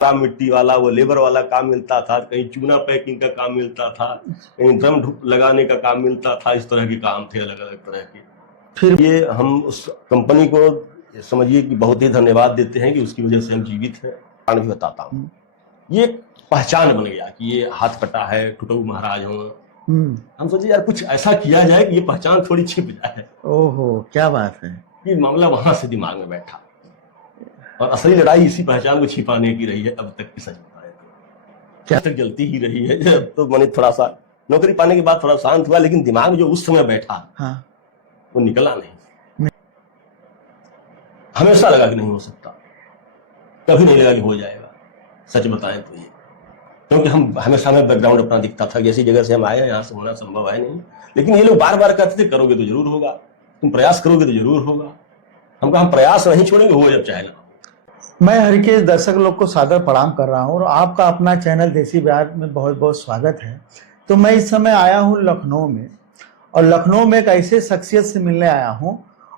काम मिट्टी वाला, वो लेबर वाला काम मिलता था, कहीं चूना पैकिंग का काम मिलता था, कहीं ड्रम लगाने का काम मिलता था। इस तरह के काम थे अलग अलग तरह के। फिर ये हम उस कंपनी को समझिए कि बहुत ही धन्यवाद देते हैं कि उसकी वजह से हम जीवित हैं। कारण भी बताता हूँ, ये पहचान बन गया कि ये हाथ कटा है, टुटू महाराज हो। हम सोचे यार कुछ ऐसा किया जाए कि ये पहचान थोड़ी छिप जाए। ओहो, क्या बात है। ये मामला वहां से दिमाग में बैठा और असली लड़ाई इसी पहचान को छिपाने की रही है अब तक की। सच बताए तो क्या तक जलती ही रही है। जब तो मैंने थोड़ा सा नौकरी पाने के बाद थोड़ा शांत हुआ, लेकिन दिमाग में जो उस समय बैठा, हाँ, वो निकला नहीं। हमेशा लगा कि नहीं हो सकता, कभी नहीं लगा कि हो जाएगा। सच बताएं तो ये, क्योंकि हम हमेशा हमें बैकग्राउंड अपना दिखता था कि ऐसी जगह से हम आए हैं, यहाँ से होना संभव है नहीं। लेकिन ये लोग बार बार कहते थे करोगे तो जरूर होगा, तुम प्रयास करोगे तो जरूर होगा। हम प्रयास नहीं छोड़ेंगे, हो जब चाहे ना। मैं हरिकेश दर्शक लोग को सादर प्रणाम कर रहा हूँ और आपका अपना चैनल देसी बिहार में बहुत बहुत स्वागत है। तो मैं इस समय आया हूँ लखनऊ में, और लखनऊ में एक ऐसे शख्सियत से मिलने आया हूँ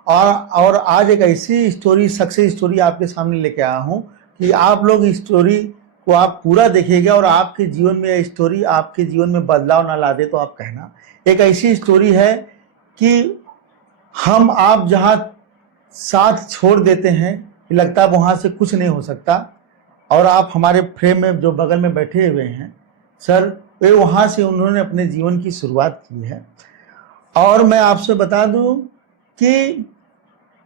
और आज एक ऐसी स्टोरी, सक्सेस स्टोरी आपके सामने लेके आया हूँ कि आप लोग इस स्टोरी को आप पूरा देखिएगा और आपके जीवन में यह स्टोरी आपके जीवन में बदलाव ना ला दे तो आप कहना। एक ऐसी स्टोरी है कि हम आप जहाँ साथ छोड़ देते हैं, लगता है वहाँ से कुछ नहीं हो सकता, और आप हमारे फ्रेम में जो बगल में बैठे हुए हैं सर, वे वहाँ से उन्होंने अपने जीवन की शुरुआत की है। और मैं आपसे बता दूं कि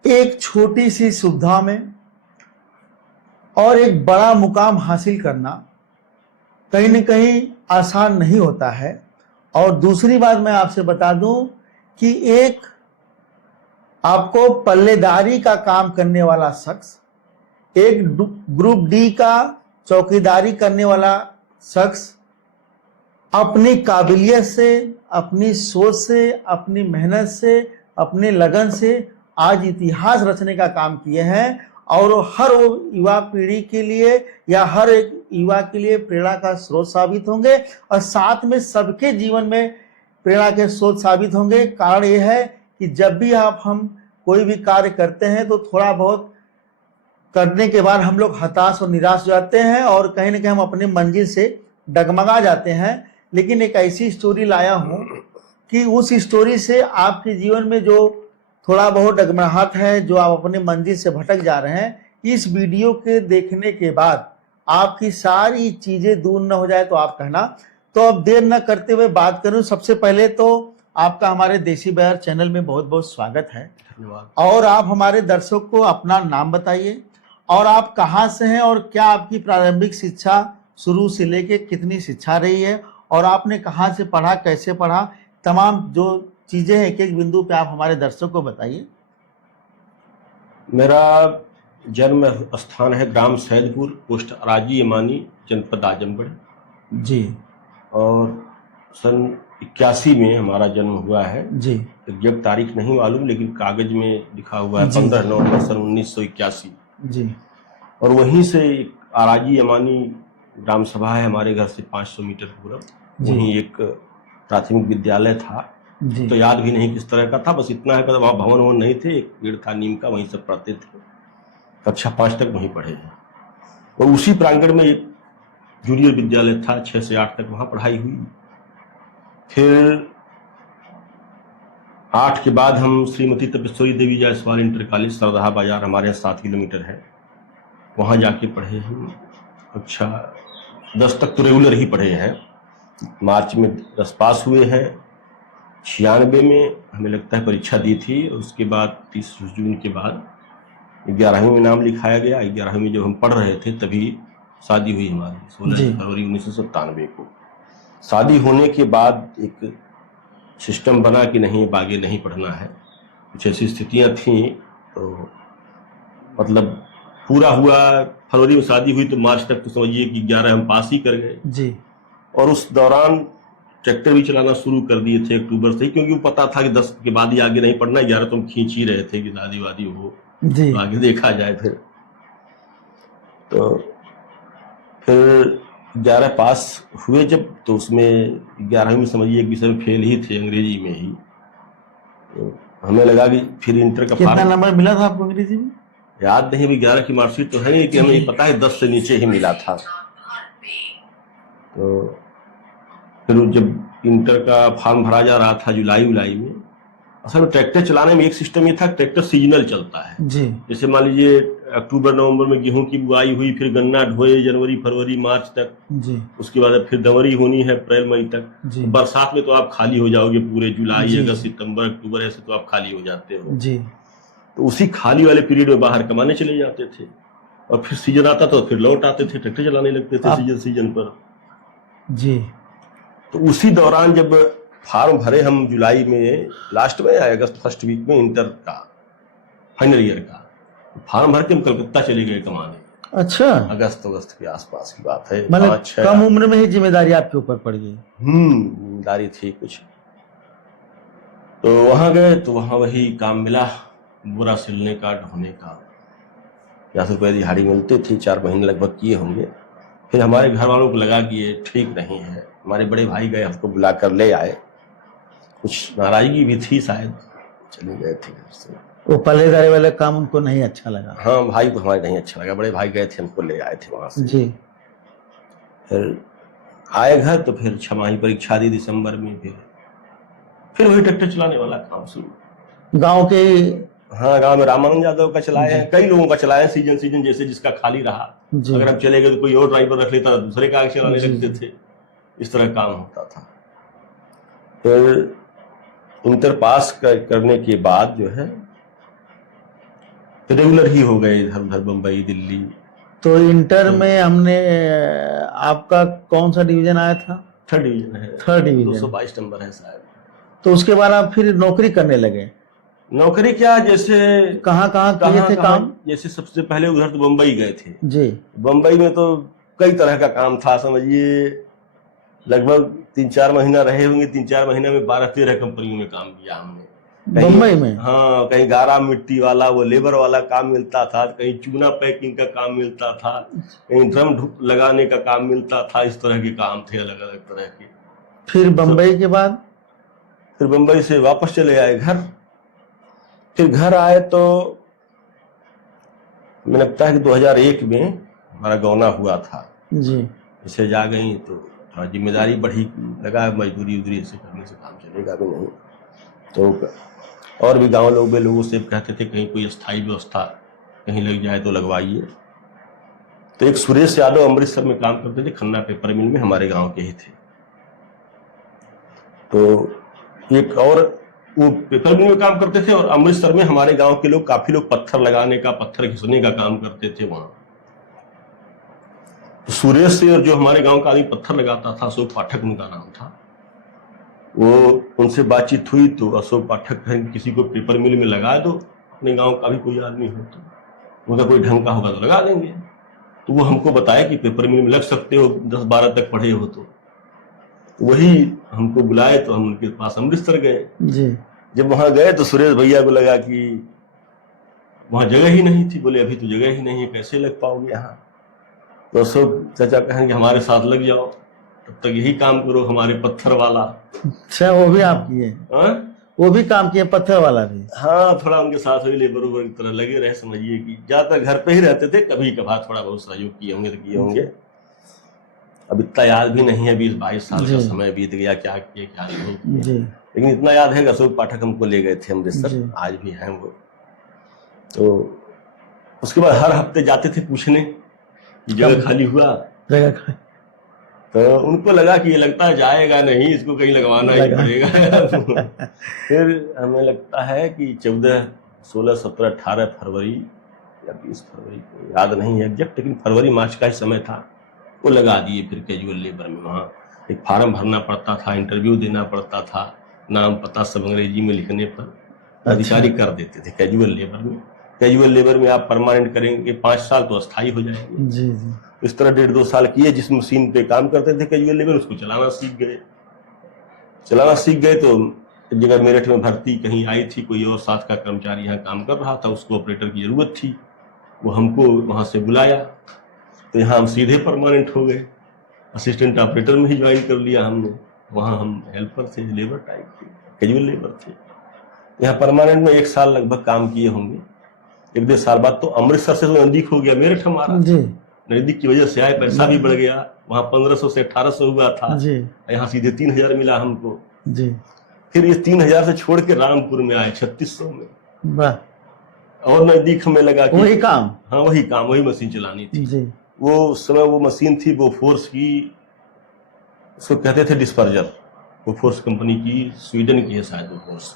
एक छोटी सी सुविधा में और एक बड़ा मुकाम हासिल करना कहीं न कहीं आसान नहीं होता है। और दूसरी बात मैं आपसे बता दूं कि एक आपको पल्लेदारी का काम करने वाला शख्स, एक ग्रुप डी का चौकीदारी करने वाला शख्स अपनी काबिलियत से, अपनी सोच से, अपनी मेहनत से, अपने लगन से आज इतिहास रचने का काम किए हैं। और हर वो युवा पीढ़ी के लिए या हर एक युवा के लिए प्रेरणा का स्रोत साबित होंगे और साथ में सबके जीवन में प्रेरणा के स्रोत साबित होंगे। कारण यह है कि जब भी हम कोई भी कार्य करते हैं तो थोड़ा बहुत करने के बाद हम लोग हताश और निराश हो जाते हैं और कहीं ना कहीं हम अपनी मंजिल से डगमगा जाते हैं। लेकिन एक ऐसी स्टोरी लाया हूं कि उस स्टोरी से आपके जीवन में जो थोड़ा बहुत डगमगाहट है, जो आप अपनी मंजिल से भटक जा रहे हैं, इस वीडियो के देखने के बाद आपकी सारी चीजें दूर न हो जाए तो आप कहना। तो अब देर न करते हुए बात करूं, सबसे पहले तो आपका हमारे देसी बिहार चैनल में बहुत बहुत स्वागत है। और आप हमारे दर्शक को अपना नाम बताइए और आप कहाँ से हैं और क्या आपकी प्रारंभिक शिक्षा शुरू से लेके कितनी शिक्षा रही है और आपने कहाँ से पढ़ा, कैसे पढ़ा, तमाम जो चीजें हैं एक एक बिंदु पे आप हमारे दर्शक को बताइए। मेरा जन्म स्थान है ग्राम सैदपुर, पोस्ट अराजी यमानी, जनपद आजमगढ़ जी। और सन 81 में हमारा जन्म हुआ है जी। एग्जैक्ट तारीख नहीं मालूम, लेकिन कागज में लिखा हुआ है 15 नवंबर सन 1981 जी। और वहीं से अराजी यमानी ग्राम सभा है हमारे घर से 500 मीटर पूर्व, वहीं एक प्राथमिक विद्यालय था। तो याद भी नहीं किस तरह का था, बस इतना है कि वहाँ भवन ववन नहीं थे, एक पेड़ था नीम का, वहीं सब पढ़ते थे। कक्षा 5 तक वहीं पढ़े हैं और उसी प्रांगण में एक जूनियर विद्यालय था, 6 से 8 तक वहाँ पढ़ाई हुई। फिर 8 के बाद हम श्रीमती तपेश्वरी देवी जायसवाल इंटर कॉलेज सरदाहा बाजार, हमारे यहाँ 7 किलोमीटर है, वहाँ जाके पढ़े हम। कक्षा 10 तक तो रेगुलर ही पढ़े हैं। मार्च में 10 पास हुए हैं। 96 में हमें लगता है परीक्षा दी थी, उसके बाद 30 जून के बाद 11वीं में नाम लिखाया गया। 11वीं में जब हम पढ़ रहे थे तभी शादी हुई हमारी, 16 फरवरी 1997 को। शादी होने के बाद एक सिस्टम बना कि नहीं अब आगे नहीं पढ़ना है, कुछ ऐसी स्थितियाँ थीं, तो मतलब पूरा हुआ। फरवरी में शादी हुई तो मार्च तक तो समझिए कि 11 हम पास ही कर गए जी। और उस दौरान ट्रैक्टर भी चलाना शुरू कर दिए थे अक्टूबर से, क्योंकि वो पता था कि 10 के बाद ही आगे नहीं पढ़ना। 11 तो हम खींच ही रहे थे कि शादी वादी हो तो आगे देखा जाए। फिर 11 पास हुए जब, तो उसमें 11वीं में समझिए एक विषय में फेल ही थे, अंग्रेजी में ही। तो हमें लगा कि फिर इंटर का कितना नंबर मिला था आपको अंग्रेजी में? याद नहीं, अभी 11 की मार्कशीट तो है नहीं, कि हमें पता है 10 से नीचे ही मिला था। तो फिर जब इंटर का फॉर्म भरा जा रहा था जुलाई में, असल में ट्रैक्टर चलाने में एक सिस्टम ये था, ट्रैक्टर सीजनल चलता है जी जैसे मान लीजिए अक्टूबर नवंबर में गेहूं की बुआई हुई, फिर गन्ना ढोए जनवरी फरवरी मार्च तक, जी उसके बाद फिर दवरी होनी है अप्रैल मई तक। जी तो बरसात में तो आप खाली हो जाओगे पूरे जुलाई जी अगस्त सितंबर अक्टूबर, ऐसे तो आप खाली हो जाते हो। जी तो उसी खाली वाले पीरियड में बाहर कमाने चले जाते थे, और फिर सीजन आता तो फिर लौट आते थे, ट्रैक्टर चलाने लगते थे सीजन पर। जी तो उसी दौरान जब फॉर्म भरे हम जुलाई में लास्ट में या अगस्त फर्स्ट वीक में इंटर का फाइनल ईयर का, फॉर्म भर के हम कलकत्ता चले गए कमाने। अच्छा, अगस्त के आसपास की बात है। मतलब कम उम्र में ही जिम्मेदारी आपके ऊपर पड़ गई। जिम्मेदारी थी कुछ। तो वहां गए तो वहां वही काम मिला, बोरा सिलने का, ढोने का। 50 रुपये दिहाड़ी मिलती थी, 4 महीने लगभग किए होंगे। फिर हमारे घर वालों को लगा कि ये ठीक नहीं है। हमारे बड़े भाई गए, हमको बुला कर ले आए, कुछ नाराजगी भी थी शायद, चले गए थे घर से। वो पल्लेदारी वाले काम उनको नहीं अच्छा लगा। हाँ, भाई को हमारे नहीं अच्छा लगा, बड़े भाई गए थे, हमको ले आए थे वहां से। जी फिर आए घर तो फिर 6 माही परीक्षा दी दिसंबर में। फिर वही ट्रैक्टर चलाने वाला काम शुरू गांव के। हाँ, गांव में रामानंद यादव का चलाए हैं, कई लोगों का चलाए हैं, सीजन जैसे जिसका खाली रहा। अगर हम चले गए तो कोई और ड्राइवर रख लेता, दूसरे का चलाने लगते थे, इस तरह काम होता था। फिर इंटर पास करने के बाद जो है रेगुलर ही हो गए, इधर उधर बम्बई दिल्ली। तो इंटर में हमने आपका कौन सा डिवीजन आया था? 3rd डिवीजन है, 3rd डिवीजन, 222 नंबर है शायद। तो उसके बाद आप फिर नौकरी करने लगे? नौकरी क्या, जैसे कहाँ किए थे काम? जैसे सबसे पहले उधर तो बम्बई गए थे जी। बम्बई में तो कई तरह का काम था, समझिए लगभग 3-4 महीना रहे होंगे। 3-4 महीने में 12-13 कंपनियों में काम किया हमने बम्बई में। हाँ, कहीं गारा मिट्टी वाला वो लेबर वाला काम मिलता था, कहीं चूना पैकिंग का काम मिलता था, कहीं ड्रम लगाने का काम मिलता था। इस तरह के काम थे, अलग अलग तरह के। फिर बम्बई के बाद? फिर बम्बई से वापस चले आए घर। फिर घर आए तो मैंने लगता है कि 2001 में हमारा गौना हुआ था जी। इसे जा गई तो थोड़ा जिम्मेदारी बढ़ी, लगा मजदूरी उजूरी ऐसे करने से काम चलेगा भी नहीं। तो और भी गांव लोगों से कहते थे कहीं कोई स्थायी व्यवस्था कहीं लग जाए तो लगवाइए। तो एक सुरेश यादव अमृतसर में काम करते थे, खन्ना पेपर मिल में, हमारे गांव के ही थे। तो एक और वो पेपर मिल में काम करते थे, और अमृतसर में हमारे गांव के लोग काफी लोग पत्थर लगाने का, पत्थर घिसने का काम करते थे वहां। तो सुरेश से जो हमारे गांव का आदमी पत्थर लगाता था, अशोक पाठक उनका नाम था, वो उनसे बातचीत हुई तो अशोक पाठक कहें किसी को पेपर मिल में लगा दो, अपने गांव का भी कोई आदमी हो तो, उनका कोई ढंग का होगा तो लगा देंगे। तो वो हमको बताया कि पेपर मिल में लग सकते हो, 10-12 तक पढ़े हो तो वही हमको बुलाए। तो हम उनके पास अमृतसर गए जी। जब वहां गए तो सुरेश भैया को लगा कि वहां जगह ही नहीं थी। बोले अभी तो जगह ही नहीं है, कैसे लग पाओगे यहाँ? तो अशोक चाचा कहेंगे हमारे साथ लग जाओ, तब तक यही काम करो, हमारे पत्थर वाला। अच्छा, वो भी आप किए? वो भी काम किए, पत्थर वाला भी? हाँ, थोड़ा उनके साथ हुई, लेबर की तरह लगे रहे। समझिए कि ज्यादातर घर पे ही रहते थे, कभी कभार थोड़ा बहुत सहयोग किए होंगे तो किए होंगे। अब इतना याद भी नहीं है, 20-22 साल का समय बीत गया, क्या किए क्या नहीं किए। लेकिन इतना याद है कि अशोक पाठक हमको ले गए थे अमृतसर, आज भी हैं वो। तो उसके बाद हर हफ्ते जाते थे पूछने कि जगह खाली हुआ। तो उनको लगा कि ये लगता है जाएगा नहीं, इसको कहीं लगवाना ही पड़ेगा। फिर हमें लगता है कि 14, 16, 17, 18 फरवरी या 20 फरवरी को याद नहीं है एग्जैक्ट, लेकिन फरवरी मार्च का ही समय था, वो लगा दिए फिर कैजुअल लेबर में। वहाँ एक फार्म भरना पड़ता था, इंटरव्यू देना पड़ता था, नाम पता सब अंग्रेजी में लिखने पर अधिकारी कर देते थे कैजुअल लेबर में। कैजुअल लेबर में आप परमानेंट करेंगे 5 साल तो अस्थायी हो जाएंगे। जी जी। इस तरह 1.5-2 साल किए। जिस मशीन पे काम करते थे कैजुअल लेबर, उसको चलाना सीख गए। तो एक जगह मेरठ में भर्ती कहीं आई थी, कोई और साथ का कर्मचारी यहाँ काम कर रहा था, उसको ऑपरेटर की जरूरत थी, वो हमको वहां से बुलाया। तो यहाँ हम सीधे परमानेंट हो गए, असिस्टेंट ऑपरेटर में ही ज्वाइन कर लिया हमने। वहाँ हम हेल्पर थे, लेबर टाइप के, कैजुअल लेबर थे। यहाँ परमानेंट में 1 साल लगभग काम किए होंगे। एक 1.5 साल बाद तो अमृतसर से तो नजदीक हो गया मेरठ हमारा। जी नजदीक की वजह से आए, पैसा भी बढ़ गया, वहाँ 1500 से 1800 हुआ था, जी यहाँ सीधे 3000 मिला हमको। जी। फिर इस 3000 से छोड़ के रामपुर में आए 3600 में, वाह, और नजदीक हमें लगा कि वही काम। हाँ वही काम, वही मशीन चलानी थी। जी वो उस समय वो मशीन थी वो फोर्स की, उसको कहते थे डिस्पर्जर, वो फोर्स कंपनी की, स्वीडन की है शायद वो फोर्स,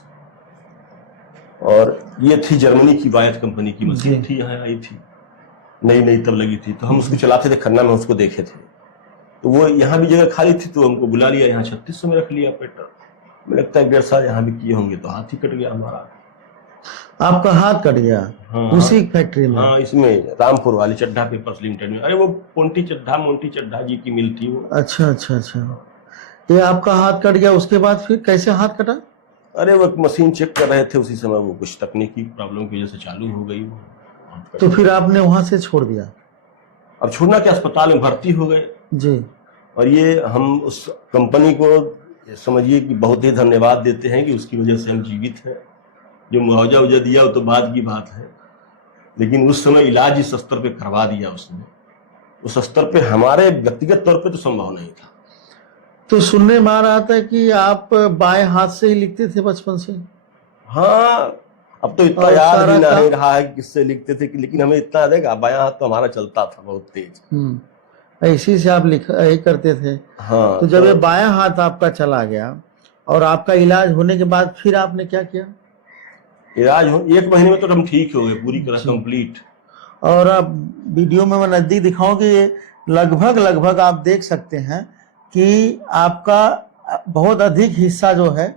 और ये थी जर्मनी की वायद कंपनी की मशीन थी, यहाँ आई थी नई नई तब लगी थी। तो हम उसको चलाते थे, खन्ना में उसको देखे थे, तो वो यहाँ भी जगह खाली थी तो हमको बुला लिया, यहाँ 3600 में रख लिया ऑपरेटर। मुझे लगता है 1.5 साल यहाँ भी किए होंगे तो हाथ ही कट गया हमारा। आपका हाथ कट गया? हाँ, उसी फैक्ट्री में? हाँ, इसमें रामपुर वाली चड्ढा पेपर्स लिमिटेड में। अरे वो मोंटी चड्ढा जी की मिल थी वो। अच्छा अच्छा अच्छा, ये आपका हाथ कट गया, उसके बाद फिर कैसे हाथ कटा? अरे वो मशीन चेक कर रहे थे उसी समय, वो कुछ तकनीकी प्रॉब्लम की वजह से चालू हो गई वो। तो फिर आपने वहां से छोड़ दिया? अब छोड़ना क्या, अस्पताल में भर्ती हो गए जी। और ये हम उस कंपनी को समझिए कि बहुत ही धन्यवाद देते हैं कि उसकी वजह से हम जीवित हैं। जो मुआवजा उजा दिया वो तो बाद की बात है, लेकिन उस समय इलाज इस स्तर पे करवा दिया उसने, उस स्तर पे हमारे व्यक्तिगत तौर पे तो संभव नहीं था। तो सुनने में आ रहा था कि आप बाएं हाथ से ही लिखते थे बचपन से? हाँ, अब तो इतना याद भी नहीं रहा है कि किससे लिखते थे, लेकिन हमें इतना याद है कि बायां हाथ तो हमारा चलता था बहुत तेज। इसी से आप यही करते थे? हाँ। तो जब ये बायां हाथ आपका चला गया और आपका इलाज होने के बाद फिर आपने क्या किया? इलाज 1 महीने में तो हम ठीक हो गए पूरी तरह कंप्लीट। और अब वीडियो में मैं नजदीक दिखाऊं कि ये लगभग आप देख सकते हैं कि आपका बहुत अधिक हिस्सा जो है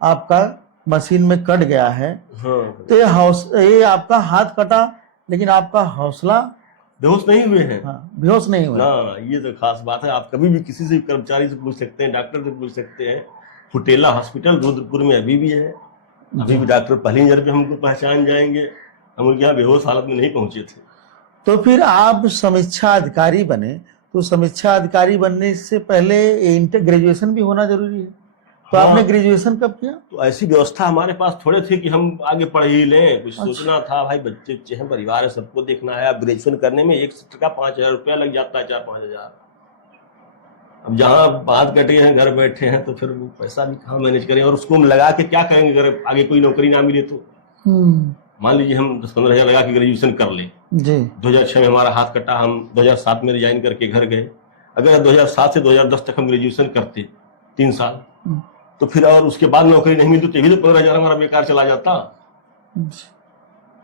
आपका मशीन में कट गया है। हाँ। तो ये आपका हाथ कटा, लेकिन आपका हौसला? बेहोश नहीं हुए हैं। हाँ, बेहोश नहीं हुए ना, ये तो खास बात है। आप कभी भी किसी से, कर्मचारी से पूछ सकते हैं, डॉक्टर से पूछ सकते हैं। फुटेला हॉस्पिटल रुद्रपुर में अभी भी है, अभी भी डॉक्टर पहली नजर पे हमको पहचान जाएंगे, हम उनके यहाँ बेहोश हालत में नहीं पहुंचे थे। तो फिर आप समीक्षा अधिकारी बने, तो समीक्षा अधिकारी बनने से पहले ग्रेजुएशन भी होना जरूरी है, तो हाँ। आपने ग्रेजुएशन कब किया? तो ऐसी व्यवस्था हमारे पास थोड़े थे कि हम आगे पढ़ ही लें, कुछ सोचना था भाई, बच्चे बच्चे हैं, परिवार है, सबको देखना है। अब ग्रेजुएशन करने में एक सत्र का 5000 रुपया लग जाता है, 4-5 हजार। अब जहाँ बात कटे हैं, घर बैठे हैं, तो फिर वो पैसा भी कहाँ मैनेज करें, और उसको हम लगा के क्या करेंगे अगर आगे कोई नौकरी ना मिले तो। मान लीजिए हम 10-15 हजार लगा के ग्रेजुएशन कर ले जी। 2006 में हमारा हाथ कटा, हम 2007 में रिजाइन करके घर गए। अगर 2007 से 2010 तक हम ग्रेजुएशन करते 3 साल, तो फिर और उसके बाद नौकरी नहीं मिलती तो 15 हजार हमारा बेकार चला जाता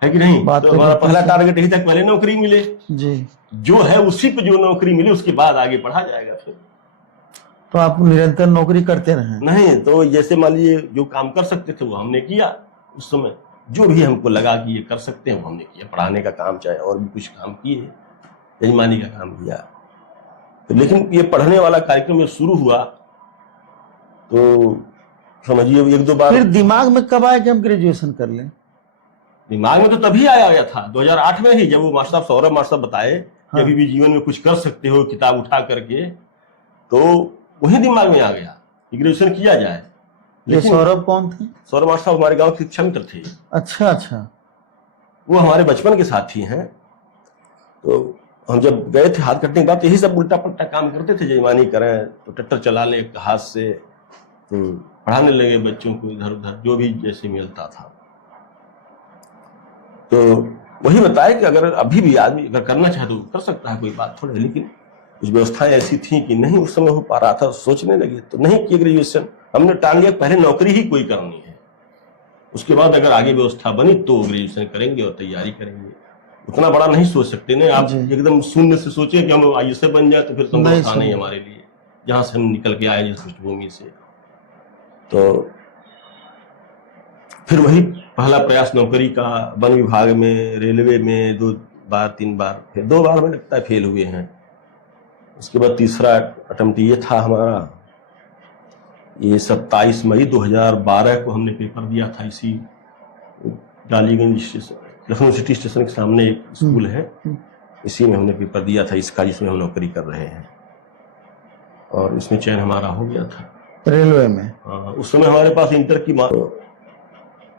है कि नहीं? तो हमारा पहला टारगेट यही था, पहले नौकरी मिले जी, जो है उसी पे जो नौकरी मिले उसके बाद आगे बढ़ा जाएगा। फिर तो आप निरंतर नौकरी करते रहे? नहीं, तो जैसे मान लीजिए जो काम कर सकते थे वो हमने किया उस समय, जो भी हमको लगा कि ये कर सकते हैं वो हमने किया। पढ़ाने का काम, चाहे और भी कुछ काम किए, यजमानी का काम किया। तो लेकिन ये पढ़ने वाला कार्यक्रम जब शुरू हुआ तो समझिए 1-2 बार। फिर दिमाग में कब आया कि हम ग्रेजुएशन कर लें? दिमाग में तो तभी आया था 2008 में ही, जब वो मास्टर साहब, सौरभ मास्टर साहब बताए कि अभी भी जीवन में कुछ कर सकते हो किताब उठा करके, तो वही दिमाग में आ गया कि ग्रेजुएशन किया जाए। लेकिन सौरभ कौन थे? सौरभ मास्टर साहब हमारे गांव के शिक्षा मित्र थे। अच्छा अच्छा, वो हमारे बचपन के साथी हैं। तो हम जब गए थे हाथ कटने के बाद, यही सब उल्टा पट्टा काम करते थे, जजमानी करें तो ट्रैक्टर चला ले हाथ से, तो पढ़ाने लगे बच्चों को इधर उधर जो भी जैसे मिलता था। तो वही बताया कि अगर अभी भी आदमी अगर करना चाहे तो कर सकता है, कोई बात थोड़ी। लेकिन कुछ व्यवस्थाएं ऐसी थी कि नहीं उस समय हो पा रहा था। सोचने लगे तो नहीं किए ग्रेजुएशन, हमने टांग लिया पहले नौकरी ही कोई करनी है, उसके बाद अगर आगे व्यवस्था बनी तो ग्रेजुएशन करेंगे और तैयारी करेंगे। उतना बड़ा नहीं सोच सकते ना आप, एकदम शून्य से सोचे कि हम आईएएस बन जाए तो फिर संभव था नहीं हमारे लिए, जहां से हम निकल के आए जिस पृष्ठभूमि से। तो फिर वही पहला प्रयास नौकरी का, वन विभाग में, रेलवे में 2 बार 3 बार, फिर 2 बार में लगता है फेल हुए हैं। उसके बाद तीसरा अटेम्प्ट ये था हमारा, ये 27 मई 2012 को हमने पेपर दिया था। इसी Daliganj station, Lucknow city station के सामने एक स्कूल है, इसी में हमने पेपर दिया था इसका, जिसमें हम नौकरी कर रहे हैं, और इसमें चयन हमारा हो गया था रेलवे में। हाँ, उस समय हमारे पास इंटर की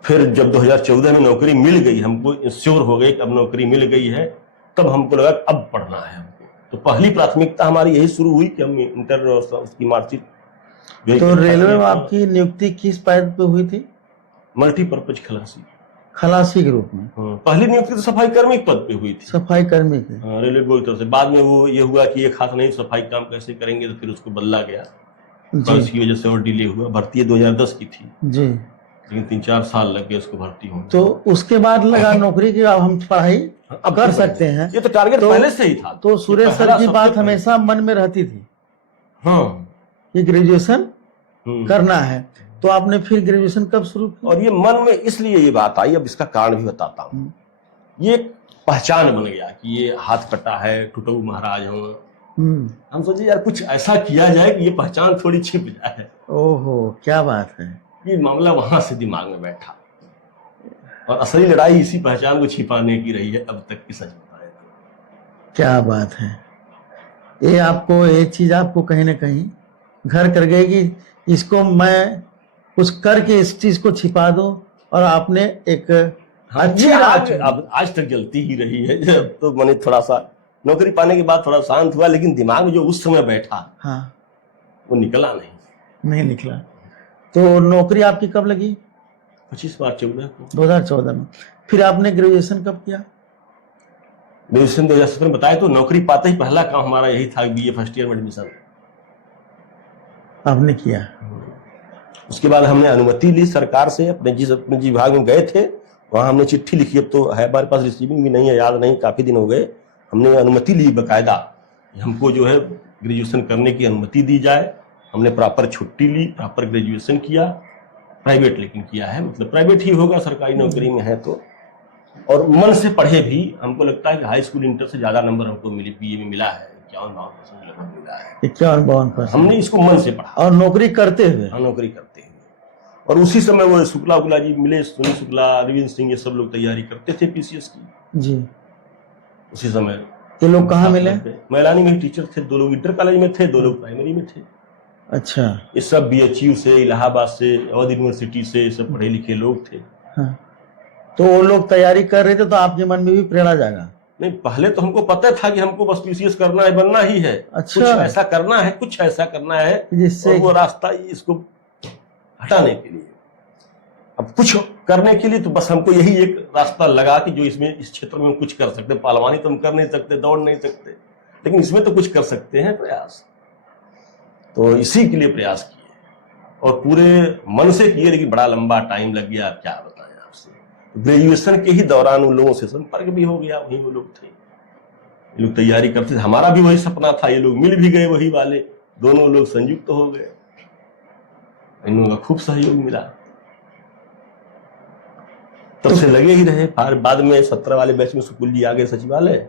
फिर जब 2014 में नौकरी मिल गई, हमको इंश्योर हो गई कि अब नौकरी मिल गई है, तब हमको लगा कि अब पढ़ना है हमको। तो पहली प्राथमिकता हमारी यही शुरू हुई कि हम इंटर उसकी मार्कशीट। तो रेलवे में आपकी नियुक्ति किस पद पे हुई थी? मल्टीपर्पज खलासी। खलासी के रूप में? पहली नियुक्ति तो सफाई कर्मी पद पे हुई थी। सफाई कर्मी के? रेलवे बोर्ड की तरफ से। बाद में वो ये हुआ कि एक हाथ नहीं सफाई काम कैसे करेंगे, तो फिर उसको बदला गया, इसकी वजह से और डिले हुआ। भर्ती 2010 की थी जी, लेकिन 3-4 साल लग गए उसको भर्ती होने। तो उसके बाद लगा नौकरी की, अब हम पढ़ाई अब कर सकते हैं। ये तो टारगेट पहले से ही था। तो सुरेश सर की बात हमेशा मन में रहती थी कि ग्रेजुएशन करना है, तो आपने फिर ग्रेजुएशन कब शुरू किया? और ये मन में इसलिए ये बात आई, अब इसका कारण भी बताता हूँ। ये पहचान बन गया कि ये हाथ कटा है, टुटऊ महाराज हूँ। हम सोचे यार कुछ ऐसा किया जाए कि ये पहचान थोड़ी छिप जाए। ओहो, क्या बात है। ये मामला वहां से दिमाग में बैठा, और असली लड़ाई इसी पहचान को छिपाने की रही है अब तक की, सच बताए तो। क्या बात है। ये आपको एक चीज आपको कहीं ना कहीं घर कर गई कि इसको मैं कुछ करके इस चीज को छिपा दो, और आपने एक अच्छी आज तक जलती ही रही है। जब तो मैंने थोड़ा सा नौकरी पाने के बाद थोड़ा शांत हुआ, लेकिन दिमाग में जो उस समय बैठा वो निकला नहीं निकला। तो नौकरी आपकी कब लगी? 25 मार्च 2014 में। फिर आपने ग्रेजुएशन कब किया? ग्रेजुएशन 2017 में बताया। तो नौकरी पाते ही पहला काम हमारा यही था, BA फर्स्ट ईयर में एडमिशन आपने किया। उसके बाद हमने अनुमति ली सरकार से, अपने जिस विभाग में गए थे वहां हमने चिट्ठी लिखी। अब तो है हमारे पास, रिसीविंग भी नहीं है, याद नहीं, काफी दिन हो गए। हमने अनुमति ली बकायदा, हमको जो है ग्रेजुएशन करने की अनुमति दी जाए। हमने प्रॉपर छुट्टी ली, प्रॉपर ग्रेजुएशन किया, प्राइवेट लेकिन किया है, मतलब प्राइवेट ही होगा, सरकारी नौकरी में है तो। और मन से पढ़े भी। हमको लगता है कि हाई स्कूल इंटर से ज्यादा नंबर हमको मिले, BA में मिला है 51-52% लगभग मिला है। 51-52%। हमने इसको मन से पढ़ा और नौकरी करते हुए। हाँ, नौकरी करते हुए। और उसी समय वो शुक्ला जी मिले, सुनील शुक्ला, अरविंद सिंह, ये सब लोग तैयारी करते थे PCS की जी। उसी समय ये लोग कहाँ मिले? मैलानी में टीचर थे, 2 लोग इंटर कॉलेज में थे, 2 लोग प्राइमरी में थे। अच्छा। ये सब BHU से, इलाहाबाद से, अवध यूनिवर्सिटी से सब पढ़े लिखे लोग थे। हाँ। तो वो लोग तैयारी कर रहे थे, तो आपके मन में भी प्रेरणा जागा? नहीं, पहले तो हमको पता था कि हमको बस PCS करना है, बनना ही है। अच्छा। कुछ ऐसा करना है, कुछ ऐसा करना है जिससे वो रास्ता इसको हटाने के लिए। अब कुछ करने के लिए तो बस हमको यही एक रास्ता लगा कि जो इसमें इस क्षेत्र में हम कुछ कर सकते। पहलवानी तो हम कर नहीं सकते, दौड़ नहीं सकते, लेकिन इसमें तो कुछ कर सकते हैं, प्रयास। तो इसी के लिए प्रयास किए और पूरे मन से किए, लेकिन बड़ा लंबा टाइम लग गया। क्या बताएं आपसे। ग्रेजुएशन के ही दौरान उन लोगों से संपर्क भी हो गया, वही वो लोग थे, ये लोग तैयारी करते थे। हमारा भी वही सपना था, ये लोग मिल भी गए, वही वाले दोनों लोग संयुक्त हो गए। इन लोगों का खूब सहयोग मिला, तब से लगे ही रहे। बाद में 17 वाले बैच में सुकुल जी आ गए सचिवालय,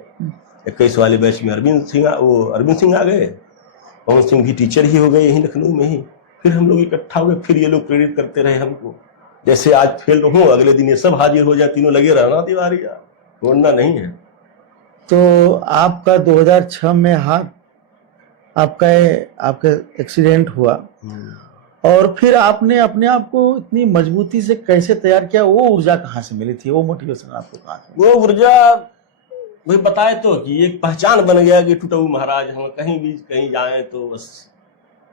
21 वाले बैच में अरविंद सिंह आ गए, पवन सिंह भी टीचर ही हो गए यही लखनऊ में ही। फिर हम लोग इकट्ठा हुए, फिर ये लोग प्रेरित करते रहे हमको। जैसे आज फेल हूँ, अगले दिन ये सब हाजिर हो जाए, तीनों लगे रहना, तिवारी छोड़ना नहीं है। तो आपका 2006 में आपका एक्सीडेंट हुआ, और फिर आपने अपने आप को इतनी मजबूती से कैसे तैयार किया? वो ऊर्जा कहाँ से मिली थी? वो मोटिवेशन आपको कहाँ से? वो ऊर्जा वही बताए तो कि एक पहचान बन गया कि टुटऊ महाराज, हम कहीं जाएं तो बस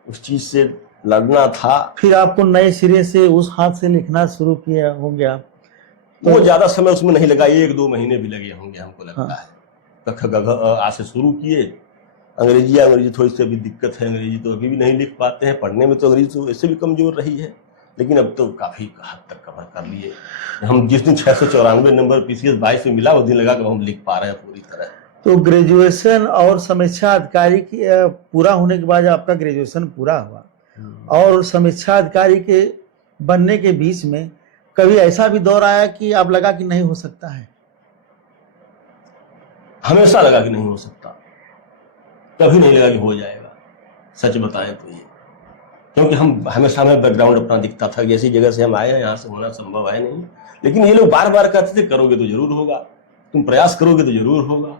उस चीज से लड़ना था। फिर आपको नए सिरे से उस हाथ से लिखना शुरू किया हो गया? तो वो ज्यादा समय उसमें नहीं लगा, 1-2 महीने भी लगे होंगे हमको लगता है। कख गघ आ से शुरू किए। अंग्रेजी थोड़ी सी अभी दिक्कत है, अंग्रेजी तो अभी भी नहीं लिख पाते हैं। पढ़ने में तो अंग्रेजी तो ऐसे भी कमजोर रही है, लेकिन अब तो काफी हद तक कवर कर लिए। हम जिस दिन 694 नंबर PCS 22 में मिला, उस दिन लगा कि हम लिख पा रहे हैं पूरी तरह। तो ग्रेजुएशन और समीक्षा अधिकारी की पूरा होने के बाद आपका ग्रेजुएशन पूरा हुआ, और समीक्षा अधिकारी के बनने के बीच में कभी ऐसा भी दौर आया कि आप लगा कि नहीं हो सकता है? हमेशा लगा कि नहीं हो सकता, कभी नहीं लगा कि हो जाएगा, सच बताएं तो ये। क्योंकि हमेशा हमें बैकग्राउंड अपना दिखता था, जैसी जगह से हम आए हैं यहाँ से होना संभव है नहीं। लेकिन ये लोग बार बार कहते थे करोगे तो जरूर होगा, तुम प्रयास करोगे तो जरूर होगा।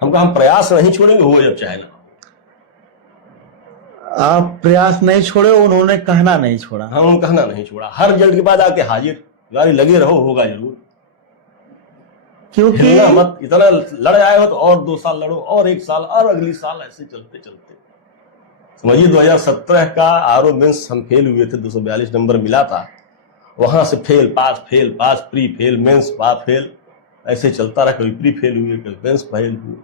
हम प्रयास नहीं छोड़ेंगे, हो जब चाहे ना। आप प्रयास नहीं छोड़े, उन्होंने कहना नहीं छोड़ा। हम कहना नहीं छोड़ा। हर रिजल्ट के बाद आके हाजिर, यार लगे रहो, होगा जरूर। क्योंकि हिलना मत, इतना लड़ आए हो तो और 2 साल लड़ो, और 1 साल, और अगली साल, ऐसे चलते चलते समझिए 2017 का आरओ मेंस हम फेल हुए थे, 242 नंबर मिला था। वहां से fail pass, pre fail, mains pass fail, ऐसे चलता रहा। कभी प्री फेल हुए, कभी मेंस फेल हुए।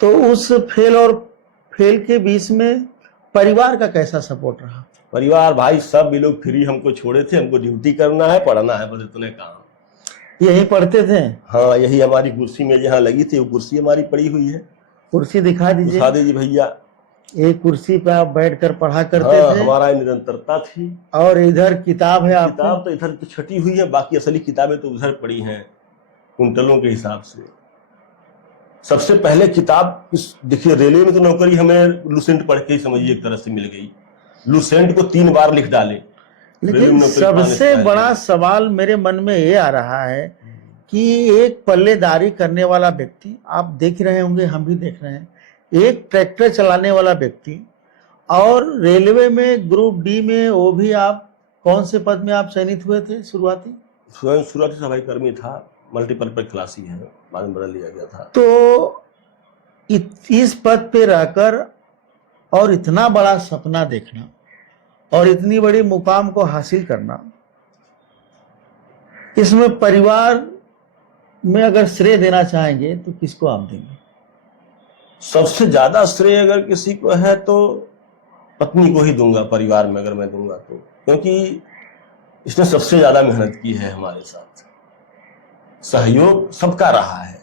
तो उस फेल और फेल के बीच में परिवार का कैसा सपोर्ट रहा? परिवार भाई सब ये लोग फ्री हमको छोड़े थे, हमको ड्यूटी करना है, पढ़ना है, बस इतने काम। यही पढ़ते थे? हाँ, यही हमारी कुर्सी में जहाँ लगी थी, वो कुर्सी हमारी पड़ी हुई है। कुर्सी दिखा दीजिए। दिखा दीजिए भैया। एक कुर्सी पे आप बैठकर पढ़ा करते हाँ, थे। हमारा निरंतरता थी। और इधर किताब है आपकी? किताब तो इधर तो छटी हुई है, बाकी असली किताबें तो उधर पड़ी हैं कुंटलों के हिसाब से। सबसे पहले किताब देखिए, रेलवे में तो नौकरी हमें लुसेंट पढ़ के ही समझिए एक तरह से मिल गई। लुसेंट को 3 बार लिख डाले। लेकिन सबसे बड़ा सवाल मेरे मन में ये आ रहा है कि एक पल्लेदारी करने वाला व्यक्ति, आप देख रहे होंगे, हम भी देख रहे हैं, एक ट्रैक्टर चलाने वाला व्यक्ति, और रेलवे में ग्रुप डी में, वो भी आप कौन से पद में आप चयनित हुए थे शुरुआती? शुरुआती सफाई कर्मी था, मल्टीपर्पज खलासी है, बाद में बदल लिया गया था। तो इस पद पे रहकर और इतना बड़ा सपना देखना और इतनी बड़ी मुकाम को हासिल करना, इसमें परिवार में अगर श्रेय देना चाहेंगे तो किसको आप देंगे? सबसे ज्यादा श्रेय अगर किसी को है तो पत्नी को ही दूंगा, परिवार में अगर मैं दूंगा तो, क्योंकि इसने सबसे ज्यादा मेहनत की है हमारे साथ। सहयोग सबका रहा है।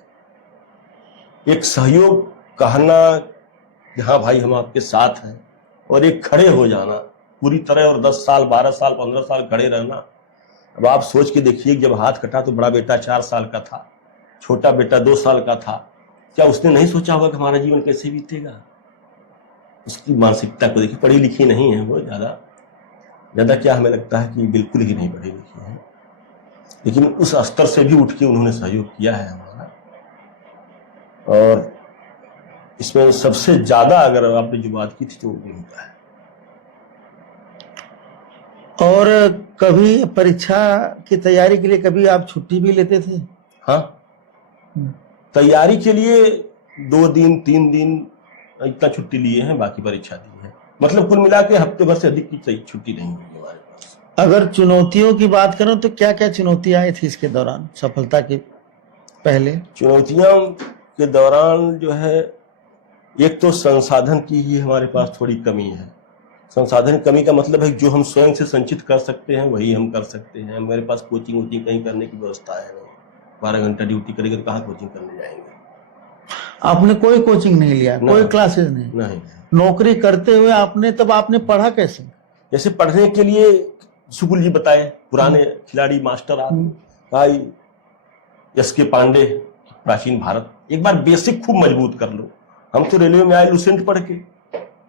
एक सहयोग कहना कि हाँ भाई हम आपके साथ हैं, और एक खड़े हो जाना पूरी तरह, और 10 साल 12 साल 15 साल खड़े रहना। अब आप सोच के देखिए, जब हाथ कटा तो बड़ा बेटा 4 साल का था, छोटा बेटा 2 साल का था। क्या उसने नहीं सोचा होगा कि हमारा जीवन कैसे बीतेगा? उसकी मानसिकता को देखिए, पढ़ी लिखी नहीं है वो ज्यादा क्या, हमें लगता है कि बिल्कुल ही नहीं पढ़ी लिखी है, लेकिन उस स्तर से भी उठ के उन्होंने सहयोग किया है हमारा। और इसमें सबसे ज्यादा अगर आपने जो बात की थी तो वो भी होता है। और कभी परीक्षा की तैयारी के लिए कभी आप छुट्टी भी लेते थे? हाँ, तैयारी के लिए 2 दिन 3 दिन इतना छुट्टी लिए हैं, बाकी परीक्षा दी है। मतलब कुल मिला के हफ्ते भर से अधिक की छुट्टी नहीं हुई हमारे पास। अगर चुनौतियों की बात करूं तो क्या क्या चुनौतियां आई थी इसके दौरान, सफलता के पहले? चुनौतियां के दौरान जो है, एक तो संसाधन की ही हमारे पास थोड़ी कमी है। संसाधन कमी का मतलब है जो हम स्वयं से संचित कर सकते हैं वही हम कर सकते हैं। मेरे पास कोचिंग वोचिंग कहीं करने की व्यवस्था है नहीं। 12 घंटा ड्यूटी करेंगे तो कहाँ कोचिंग करने जाएंगे? आपने कोई कोचिंग नहीं लिया, कोई क्लासेस नहीं? नौकरी करते हुए आपने, तब आपने पढ़ा कैसे? जैसे पढ़ने के लिए शुक्ल जी बताए, पुराने खिलाड़ी मास्टर भाई एस.के. पांडे, प्राचीन भारत। एक बार बेसिक खूब मजबूत कर लो। हम तो रेलवे में आए लुसेंट पढ़ के,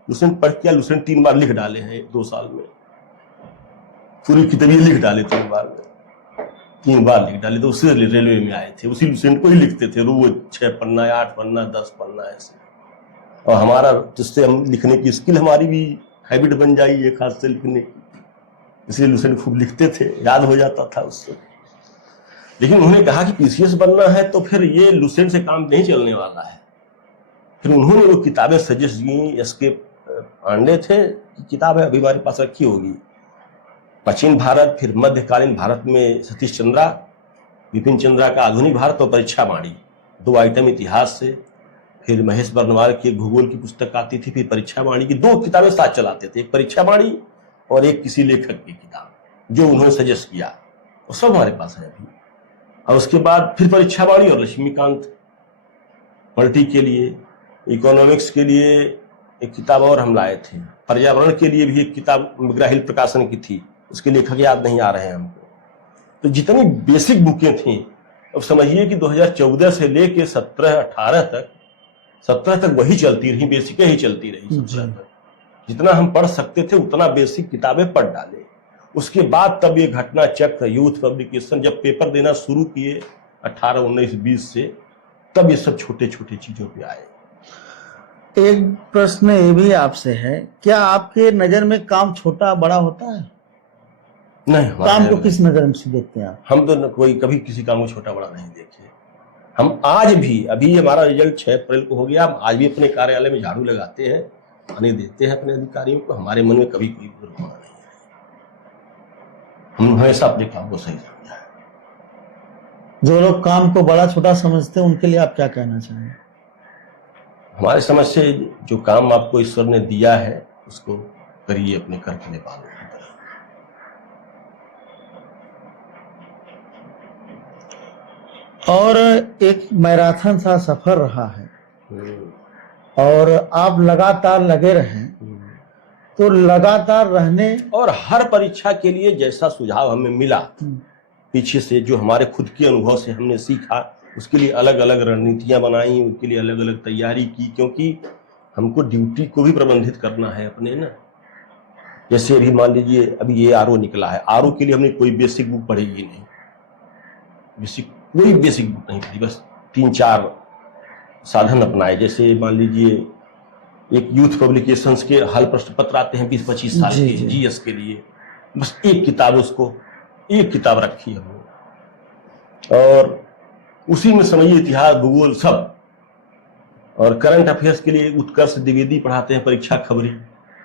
लुसेंट 3 बार लिख डाले हैं 2 साल में। पूरी किताबें लिख डाले 3 बार में, 3 बार लिख डाले, तो उससे रेलवे में आए थे। उसी लुसेंट को ही लिखते थे रोज, 6 पन्ना 8 पन्ना 10 पन्ना ऐसे। और हमारा जिससे हम लिखने की स्किल, हमारी भी हैबिट बन जाई एक हाथ से लिखने की, इसलिए लुसेंट खूब लिखते थे, याद हो जाता था उससे। लेकिन उन्होंने कहा कि पीसीएस बनना है तो फिर ये लुसेंट से काम नहीं चलने वाला है। फिर उन्होंने वो किताबें सजेस्ट की। एस.के. पांडे थे, किताब है अभी हमारे पास रखी होगी, प्राचीन भारत, फिर मध्यकालीन भारत में सतीश चंद्रा, विपिन चंद्रा का आधुनिक भारत, और परीक्षा वाणी, 2 आइटम इतिहास से। फिर महेश बर्नवाल की भूगोल की पुस्तक आती थी, फिर परीक्षा वाणी की 2 किताबें साथ चलाते थे, एक परीक्षा वाणी और एक किसी लेखक की किताब जो उन्होंने सजेस्ट किया, वो सब हमारे पास है अभी। और उसके बाद फिर परीक्षा वाणी और लक्ष्मीकांत, पॉलिटी के लिए, इकोनॉमिक्स के लिए एक किताब और हम लाए थे, पर्यावरण के लिए भी एक किताब ग्राहिल प्रकाशन की थी, उसके लेखक याद नहीं आ रहे हैं हमको। तो जितनी बेसिक बुकें थी, अब समझिए कि 2014 से लेके 17 तक वही चलती रही, बेसिकें ही चलती रही 17 तक। जितना हम पढ़ सकते थे उतना बेसिक किताबें पढ़ डाले। उसके बाद तब ये घटना चक्र, यूथ पब्लिकेशन जब पेपर देना शुरू किए 18, 19, 20 से, तब ये सब छोटे छोटे चीजों पे आए। एक प्रश्न ये भी आपसे है, क्या आपके नजर में काम छोटा बड़ा होता है? नहीं, हमारे काम को यहाँ किस नजर से देखते हैं आप? हम तो कोई कभी किसी काम को छोटा बड़ा नहीं देखे। हम आज भी, अभी हमारा रिजल्ट 6 अप्रैल को हो गया, हम आज भी अपने कार्यालय में झाड़ू लगाते हैं, पानी देते हैं अपने अधिकारियों को। हमारे मन में कभी कोई दुर्भावना नहीं है। हम हमेशा अपने काम को सही समझा है। जो लोग काम को बड़ा छोटा समझते हैं उनके लिए आप क्या कहना चाहेंगे? हमारी समझ से जो काम आपको ईश्वर ने दिया है उसको करिए अपने कर के निभाने की तरह। और एक मैराथन सा सफर रहा है और आप लगातार लगे रहे, तो लगातार रहने और हर परीक्षा के लिए जैसा सुझाव हमें मिला पीछे से, जो हमारे खुद के अनुभव से हमने सीखा, उसके लिए अलग अलग रणनीतियां बनाई, उसके लिए अलग अलग तैयारी की, क्योंकि हमको ड्यूटी को भी प्रबंधित करना है अपने ना। जैसे अभी मान लीजिए अभी ये आरओ निकला है, आरओ के लिए हमने कोई बेसिक बुक पढ़ी ही नहीं, कोई बेसिक बुक नहीं पढ़ी, बस 3-4 साधन अपनाए। जैसे मान लीजिए एक यूथ पब्लिकेशंस के हल प्रश्न पत्र आते हैं 20-25 साल के जीएस के लिए, बस एक किताब रखी है हमने, और उसी में समझिए इतिहास भूगोल सब। और करंट अफेयर्स के लिए उत्कर्ष द्विवेदी पढ़ाते हैं, परीक्षा खबरी,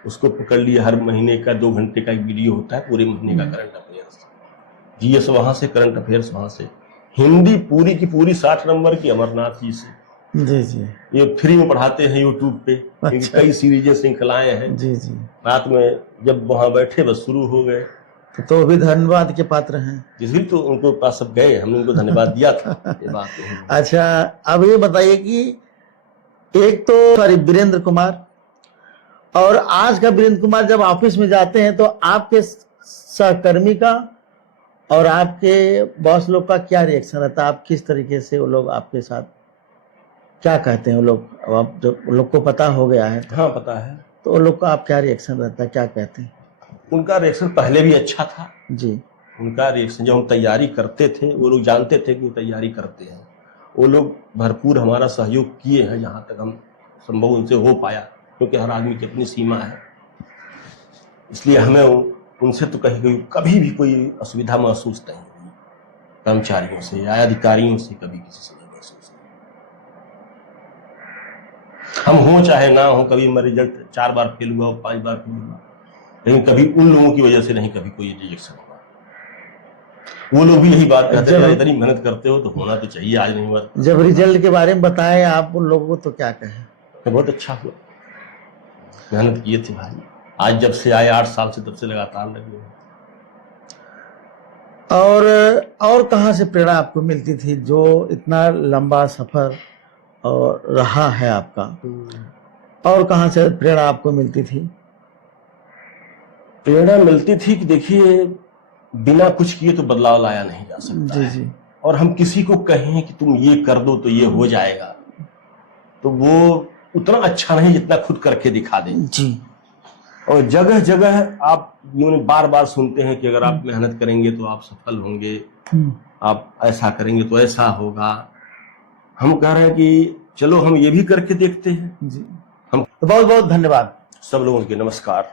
उसको पकड़ लिए। हर महीने का 2 घंटे का एक वीडियो होता है, पूरे महीने का करंट अफेयर्स, जीएस वहां से, करंट अफेयर्स वहां से। हिंदी पूरी की पूरी 60 नंबर की अमरनाथ जी से जी ये फ्री में पढ़ाते हैं यूट्यूब पे। अच्छा। कई सीरीजें श्रृंखलाएं हैं जी। रात में जब वहां बैठे बस शुरू हो गए। तो भी धन्यवाद के पात्र हैं। इसलिए तो उनको पास सब गए, हमने उनको धन्यवाद दिया था। ये बात है। अच्छा, अब ये बताइए कि एक तो वीरेंद्र कुमार, और आज का वीरेंद्र कुमार जब ऑफिस में जाते हैं तो आपके सहकर्मी का और आपके बॉस लोग का क्या रिएक्शन रहता है? आप किस तरीके से, वो लोग आपके साथ क्या कहते हैं? वो लोग, अब आप जो लोग को पता हो गया है, हाँ पता है, तो वो लोग का आप क्या रिएक्शन रहता है, क्या कहते हैं? उनका रिएक्शन पहले भी अच्छा था जी। उनका रिएक्शन, जब हम तैयारी करते थे वो लोग जानते थे कि वो तैयारी करते हैं, वो लोग भरपूर हमारा सहयोग किए हैं जहाँ तक हम संभव उनसे हो पाया, क्योंकि हर आदमी की अपनी सीमा है। इसलिए हमें उनसे तो कभी भी कोई असुविधा महसूस नहीं हुई, कर्मचारियों से या अधिकारियों से कभी किसी से नहीं महसूस हुई। हम हो चाहे ना हो, कभी मेरा रिजल्ट 4 बार फेल हुआ हो, 5 बार फेल हुआ, लेकिन कभी उन लोगों की वजह से नहीं कभी कोई रिजेक्शन हुआ। वो लोग भी यही बात कहते हैं, इतनी मेहनत करते हो तो होना तो चाहिए, आज नहीं हुआ। जब रिजल्ट के बारे में बताएं आप उन लोगों को तो क्या कहें? तो बहुत अच्छा हुआ, मेहनत किए थे भाई। आज जब से आए 8 साल से, तब से लगातार लगे हैं। और कहाँ से प्रेरणा आपको मिलती थी, जो इतना लंबा सफर और रहा है आपका, और कहाँ से प्रेरणा आपको मिलती थी? प्रेरणा मिलती थी कि देखिए बिना कुछ किए तो बदलाव लाया नहीं जा सकता है। जी। और हम किसी को कहें कि तुम ये कर दो तो ये हो जाएगा, तो वो उतना अच्छा नहीं जितना खुद करके दिखा दें। जी। और जगह जगह आप बार बार सुनते हैं कि अगर आप मेहनत करेंगे तो आप सफल होंगे, आप ऐसा करेंगे तो ऐसा होगा। हम कह रहे हैं कि चलो हम ये भी करके देखते हैं। जी। हम बहुत बहुत धन्यवाद सब लोगों के, नमस्कार।